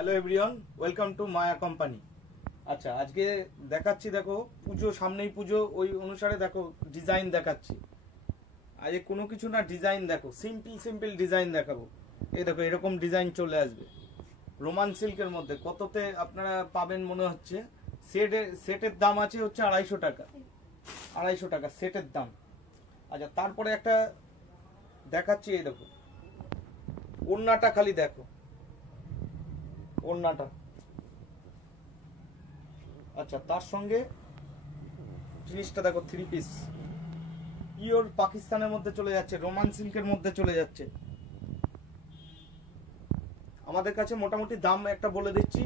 Hello everyone, welcome to Maya company. আচ্ছা, আজকে দেখাচ্ছি, দেখো পুজো সামনেই, পুজো ওই অনুসারে দেখো ডিজাইন দেখাচ্ছি। আজকে কোনো কিছু না, ডিজাইন দেখো, সিম্পল ডিজাইন দেখাবো। এই দেখো এরকম ডিজাইন চলে আসবে রোমান সিল্কের মধ্যে। কততে আপনারা পাবেন মনে হচ্ছে? সেটের দাম আছে হচ্ছে 250 টাকা। 250 টাকা সেটের দাম। আচ্ছা, তারপরে একটা দেখাচ্ছি, এই দেখো ওড়নাটা, খালি দেখো ওড়নাটা। আচ্ছা, তার সঙ্গে জিনিসটা দেখো, 3 পিস পিওর পাকিস্তানের মধ্যে চলে যাচ্ছে, রোমান সিল্কের মধ্যে চলে যাচ্ছে। আমাদের কাছে মোটামুটি দাম একটা বলে দিচ্ছি,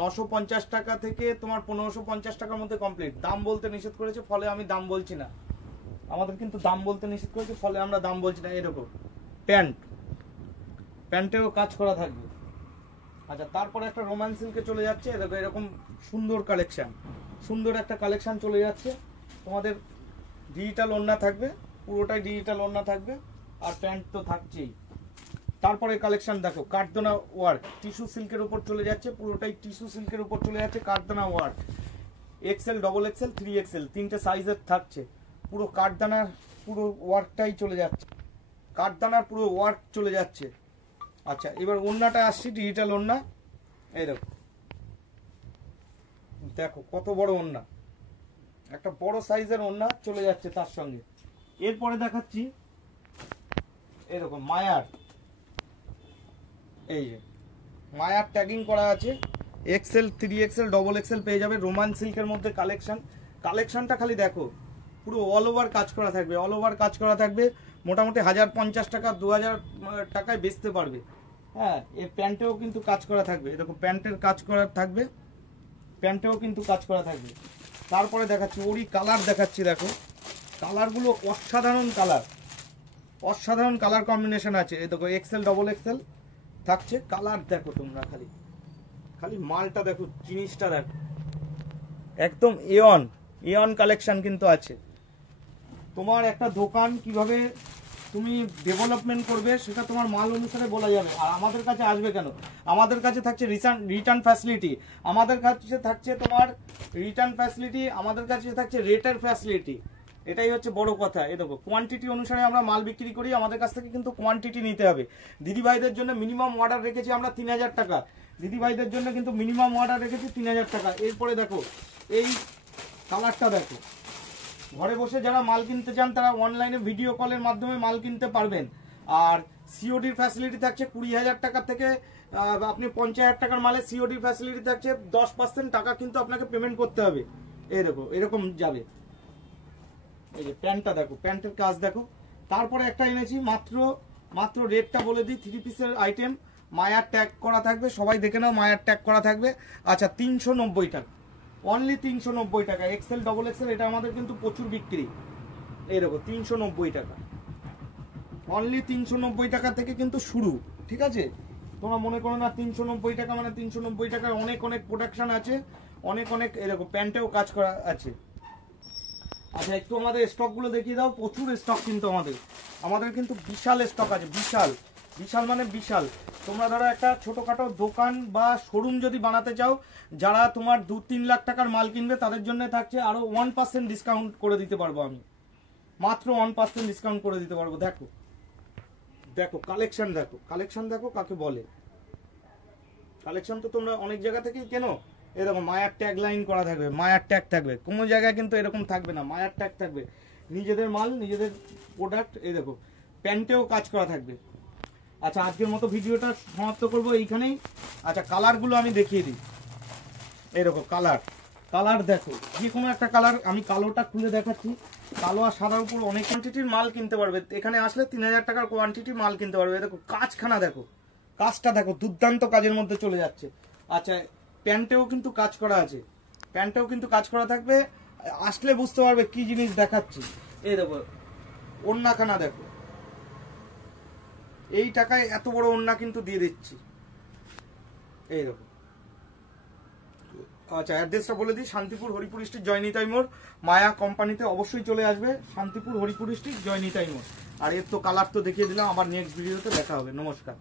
950 টাকা থেকে তোমার 1550 টাকার মধ্যে কমপ্লিট। দাম বলতে নিষেধ করেছে, ফলে আমি দাম বলছি না। আমাদের কিন্তু দাম বলতে নিষেধ করেছে, ফলে আমরা দাম বলছি না। এরকম প্যান্টেও কাজ করা থাকবে। আচ্ছা, তারপরে একটা রোমান সিল্কে চলে যাচ্ছে, দেখো এরকম সুন্দর কালেকশন, সুন্দর একটা কালেকশন চলে যাচ্ছে। তোমাদের ডিজিটাল ওড়না থাকবে, পুরোটাই ডিজিটাল ওড়না থাকবে, আর প্যান্ট তো থাকছেই। তারপরে কালেকশন দেখো, কাঠদানা ওয়ার্ক, টিস্যু সিল্কের উপর চলে যাচ্ছে, পুরোটাই টিস্যু সিল্কের উপর চলে যাচ্ছে, কাঠদানা work. XL, double XL, 3XL, তিনটে সাইজের থাকছে। পুরো কাঠদানার পুরো ওয়ার্কটাই চলে যাচ্ছে, কাঠদানার পুরো ওয়ার্ক চলে যাচ্ছে। আচ্ছা, এবার ওড়নাটা আসছি, ডিজিটাল ওড়না। এই দেখো, দেখো কত বড় ওড়না, একটা বড় সাইজের ওড়না চলে যাচ্ছে তার সঙ্গে। এরপরে দেখাচ্ছি, এই দেখো মায়ার, এই যে মায়ার ট্যাগিং করা আছে। এক্সেল, 3XL, ডবল এক্সেল পেয়ে যাবে। রোমান সিল্কের মধ্যে কালেকশনটা খালি দেখো, পুরো অল ওভার কাজ করা থাকবে, অল ওভার কাজ করা থাকবে। মোটামুটি 1050 টাকা 2000 টাকায় বেচতে পারবে। হ্যাঁ, এর প্যান্টেও কিন্তু কাজ করা থাকবে, দেখো প্যান্টের কাজ করা থাকবে, প্যান্টেও কিন্তু কাজ করা থাকবে। তারপরে দেখাচ্ছি ওরই কালার দেখাচ্ছি, দেখো কালারগুলো অসাধারণ কালার, অসাধারণ কালার কম্বিনেশন আছে। এই দেখো এক্সেল, ডবল এক্সেল থাকছে। কালার দেখো তোমরা, খালি মালটা দেখো, জিনিসটা দেখো, একদম এয়ন কালেকশন কিন্তু আছে। তোমার একটা দোকান কিভাবে তুমি ডেভেলপমেন্ট করবে সেটা তোমার মাল অনুসারে বলা যাবে। আর আমাদের কাছে আসবে কেন? আমাদের কাছে থাকছে রিটার্ন ফ্যাসিলিটি, আমাদের কাছে থাকছে তোমার রিটার্ন ফ্যাসিলিটি, আমাদের কাছে থাকছে রেটের ফ্যাসিলিটি। এটাই হচ্ছে বড় কথা। এই দেখো কোয়ান্টিটি অনুসারে আমরা মাল বিক্রি করি, আমাদের কাছ থেকে কিন্তু কোয়ান্টিটি নিতে হবে। দিদিভাইদের জন্য মিনিমাম অর্ডার রেখেছি আমরা 3000 টাকা, দিদিভাইদের জন্য কিন্তু মিনিমাম অর্ডার রেখেছি 3000 টাকা। এরপরে দেখো এই কালারটা দেখো, ঘরে বসে যারা মাল কিনতে চান তারা অনলাইনে ভিডিও কলের মাধ্যমে মাল কিনতে পারবেন। আর সিওডির ফ্যাসিলিটি থাকছে 20,000 টাকা থেকে আপনি 50,000 টাকার মালে সিওডির ফ্যাসিলিটি থাকছে। 10% টাকা কিন্তু আপনাকে পেমেন্ট করতে হবে। এই দেখো এরকম যাবে। এই যে প্যান্টটা দেখো, প্যান্টের কাজ দেখো। তারপরে একটা এনেছি, মাত্র রেটটা বলে দিই, 3 পিসের আইটেম, মায়ার ট্যাগ করা থাকবে, সবাই দেখে নাও, মায়ার ট্যাগ করা থাকবে। আচ্ছা, 390 টাকা, অনলি 390 টাকা। এক্সেল, ডবল এক্সেল, এটা আমাদের কিন্তু প্রচুর বিক্রি। এই দেখো 390 টাকা, অনলি 390 টাকা থেকে কিন্তু শুরু। ঠিক আছে, তোমরা মনে করো না 390 টাকা মানে 390 টাকার অনেক প্রোডাকশন আছে, অনেক। এই দেখো প্যান্টেও কাজ করা আছে। আচ্ছা, একটু আমাদের স্টকগুলো দেখিয়ে দাও। প্রচুর স্টক কিন্তু আমাদের কিন্তু বিশাল স্টক আছে, বিশাল মানে বিশাল। তোমরা ধরো একটা ছোটখাটো দোকান বা শোরুম যদি বানাতে চাও, যারা তোমার 2-3 লাখ টাকার মাল কিনবে তাদের জন্য থাকছে আরো 1% ডিসকাউন্ট করে দিতে পারবো আমি, মাত্র 1% ডিসকাউন্ট করে দিতে পারবো। দেখো কালেকশন দেখো কাকে বলে। কালেকশন তো তোমরা অনেক জায়গা থেকেই কেনো। এই দেখো মায়ার ট্যাগ লাইন করা থাকবে, মায়ার ট্যাগ থাকবে, কোনো জায়গায় কিন্তু এরকম থাকবে না, মায়ার ট্যাগ থাকবে, নিজেদের মাল, নিজেদের প্রোডাক্ট। এই দেখো প্যান্টেও কাজ করা থাকবে। আচ্ছা, আজকের মতো ভিডিওটা সমাপ্ত করবো এইখানেই। আচ্ছা, কালারগুলো আমি দেখিয়ে দিই। এই দেখো কালার দেখো, যে কোনো একটা কালার, আমি কালোটা খুলে দেখাচ্ছি। কালো আর সাদার উপর অনেক কোয়ান্টিটির মাল কিনতে পারবে। এখানে আসলে 3000 টাকার কোয়ান্টিটি মাল কিনতে পারবে। দেখো কাজখানা দেখো, কাজটা দেখো, দুর্দান্ত কাজের মধ্যে চলে যাচ্ছে। আচ্ছা, প্যান্টেও কিন্তু কাজ করা আছে, প্যান্টেও কিন্তু কাজ করা থাকবে। আসলে বুঝতে পারবে কি জিনিস দেখাচ্ছি। এই দেখো ওড়নাখানা দেখো, এই টাকায় এত বড় ওড়না কিন্তু দিয়ে দিচ্ছি। এই দেখো। আচ্ছা, অ্যাড্রেসটা বলে দিই, শান্তিপুর হরিপুর স্ট্রিট, জয়নিতাই মোড়। মায়া কোম্পানিতে অবশ্যই চলে আসবে, শান্তিপুর হরিপুর স্ট্রিট, জয়নিতাই মোড়। আর এর তো কালার তো দেখিয়ে দিলাম, আবার নেক্সট ভিডিওতে দেখা হবে। নমস্কার।